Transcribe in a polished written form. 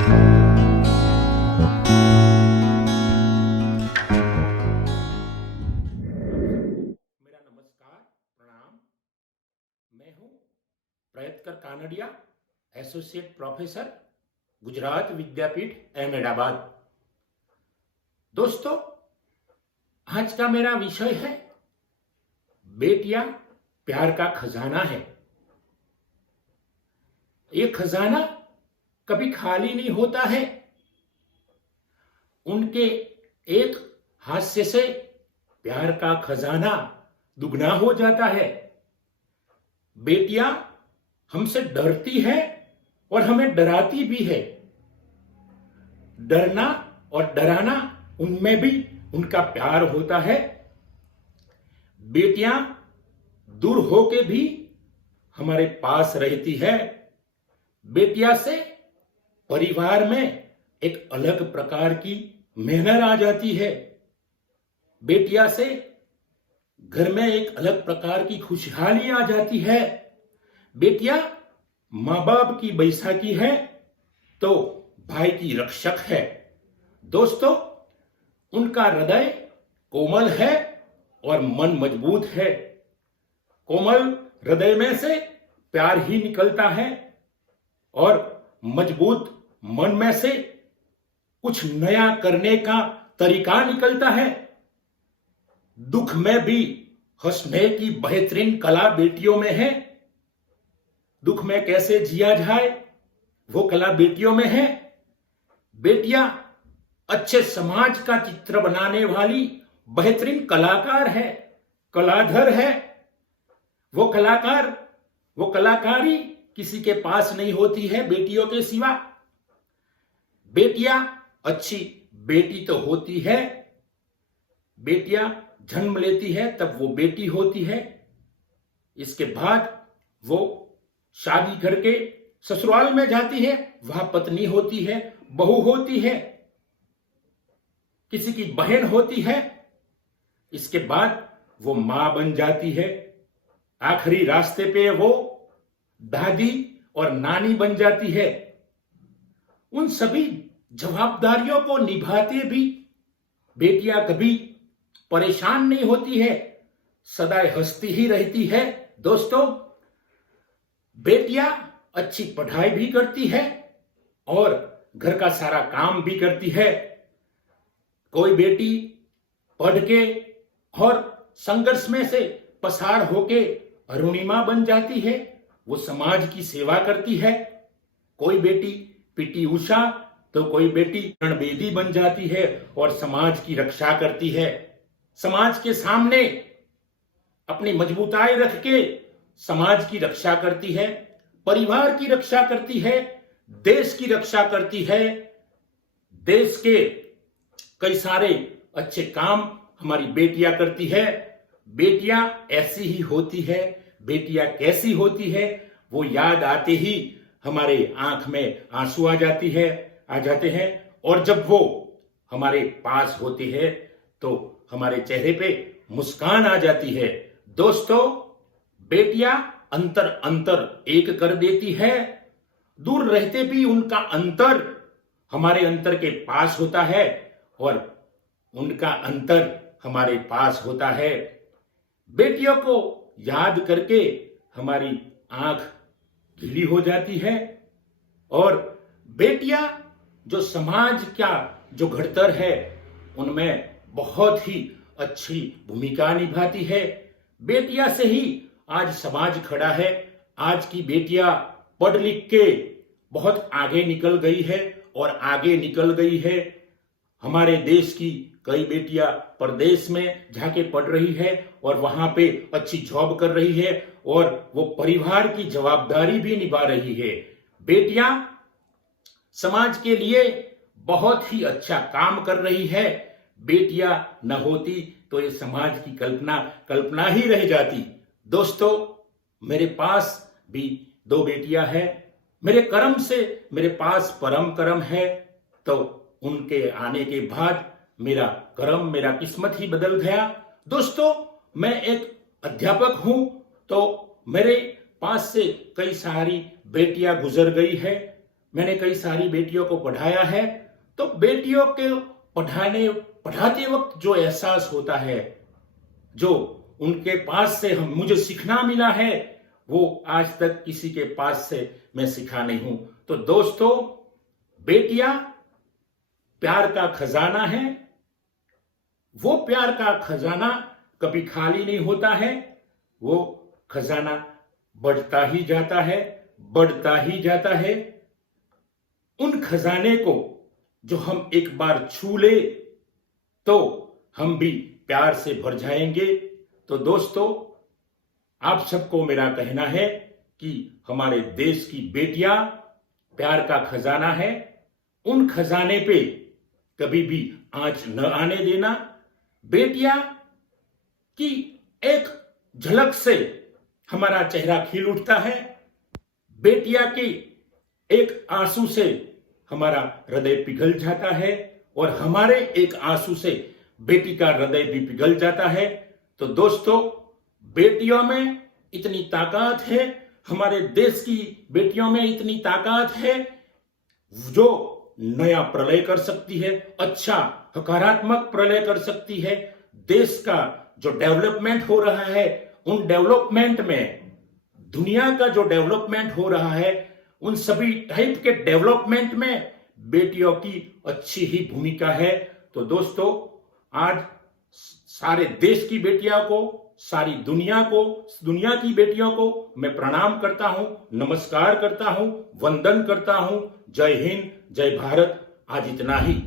मेरा नमस्कार, प्रणाम। मैं हूं प्रयत्कर कानड़िया, एसोसिएट प्रोफेसर, गुजरात विद्यापीठ अहमदाबाद। दोस्तों, आज का मेरा विषय है बेटियां प्यार का खजाना है। ये खजाना कभी खाली नहीं होता है। उनके एक हास्य से प्यार का खजाना दुगना हो जाता है। बेटियां हमसे डरती है और हमें डराती भी है। डरना और डराना, उनमें भी उनका प्यार होता है। बेटियां दूर होके भी हमारे पास रहती है। बेटियां से परिवार में एक अलग प्रकार की मेहनत आ जाती है। बेटियां से घर में एक अलग प्रकार की खुशहाली आ जाती है। बेटियां माँ बाप की बैसाखी है तो भाई की रक्षक है। दोस्तों, उनका हृदय कोमल है और मन मजबूत है। कोमल हृदय में से प्यार ही निकलता है और मजबूत मन में से कुछ नया करने का तरीका निकलता है। दुख में भी हंसने की बेहतरीन कला बेटियों में है। दुख में कैसे जिया जाए, वो कला बेटियों में है। बेटियां अच्छे समाज का चित्र बनाने वाली बेहतरीन कलाकार है, कलाधर है। वो कलाकार, वो कलाकारी किसी के पास नहीं होती है बेटियों के सिवा। बेटियां अच्छी बेटी तो होती है। बेटियां जन्म लेती है तब वो बेटी होती है। इसके बाद वो शादी करके ससुराल में जाती है, वह पत्नी होती है, बहू होती है, किसी की बहन होती है। इसके बाद वो मां बन जाती है। आखिरी रास्ते पे वो दादी और नानी बन जाती है। उन सभी जवाबदारियों को निभाते भी बेटियां कभी परेशान नहीं होती है, सदा हंसती ही रहती है। दोस्तों, बेटियां अच्छी पढ़ाई भी करती है और घर का सारा काम भी करती है। कोई बेटी पढ़ के और संघर्ष में से पसार होके अरुणिमा बन जाती है, वो समाज की सेवा करती है। कोई बेटी पीटी उषा तो कोई बेटी रणबेदी बन जाती है और समाज की रक्षा करती है। समाज के सामने अपनी मजबूताई रख के समाज की रक्षा करती है, परिवार की रक्षा करती है, देश की रक्षा करती है। देश के कई सारे अच्छे काम हमारी बेटियां करती है। बेटियां ऐसी ही होती है। बेटियां कैसी होती है, वो याद आते ही हमारे आंख में आंसू आ जाते हैं। और जब वो हमारे पास होती है तो हमारे चेहरे पे मुस्कान आ जाती है। दोस्तों, बेटियां अंतर अंतर एक कर देती है। दूर रहते भी उनका अंतर हमारे अंतर के पास होता है और उनका अंतर हमारे पास होता है। बेटियों को याद करके हमारी आंख गीली हो जाती है। और बेटियां जो समाज का जो घड़तर है, उनमें बहुत ही अच्छी भूमिका निभाती है। बेटियां से ही आज समाज खड़ा है। आज की बेटियां पढ़ लिख के बहुत आगे निकल गई है और आगे निकल गई है। हमारे देश की कई बेटियां परदेश में जाके पढ़ रही है और वहां पे अच्छी जॉब कर रही है और वो परिवार की जवाबदारी भी निभा रही है। बेटियां समाज के लिए बहुत ही अच्छा काम कर रही है। बेटियां न होती तो ये समाज की कल्पना ही रह जाती। दोस्तों, मेरे पास भी 2 बेटियां हैं। मेरे कर्म से मेरे पास परम कर्म है, तो उनके आने के बाद मेरा कर्म, मेरा किस्मत ही बदल गया। दोस्तों, मैं एक अध्यापक हूं, तो मेरे पास से कई सारी बेटियां गुजर गई है। मैंने कई सारी बेटियों को पढ़ाया है, तो बेटियों के पढ़ाते वक्त जो एहसास होता है, जो उनके पास से मुझे सीखना मिला है, वो आज तक किसी के पास से मैं सीखा नहीं हूं। तो दोस्तों, बेटियां प्यार का खजाना है। वो प्यार का खजाना कभी खाली नहीं होता है। वो खजाना बढ़ता ही जाता है, बढ़ता ही जाता है। उन खजाने को जो हम एक बार छू ले तो हम भी प्यार से भर जाएंगे। तो दोस्तों, आप सबको मेरा कहना है कि हमारे देश की बेटियां प्यार का खजाना है। उन खजाने पे कभी भी आंच न आने देना। बेटियां की एक झलक से हमारा चेहरा खिल उठता है। बेटियां की एक आंसू से हमारा हृदय पिघल जाता है, और हमारे एक आंसू से बेटी का हृदय भी पिघल जाता है। तो दोस्तों, बेटियों में इतनी ताकत है, हमारे देश की बेटियों में इतनी ताकत है, जो नया प्रलय कर सकती है, अच्छा सकारात्मक प्रलय कर सकती है। देश का जो डेवलपमेंट हो रहा है, उन डेवलपमेंट में, दुनिया का जो डेवलपमेंट हो रहा है, उन सभी टाइप के डेवलपमेंट में बेटियों की अच्छी ही भूमिका है। तो दोस्तों, आज सारे देश की बेटियों को, सारी दुनिया को, दुनिया की बेटियों को मैं प्रणाम करता हूं, नमस्कार करता हूं, वंदन करता हूं। जय हिंद, जय भारत। आज इतना ही।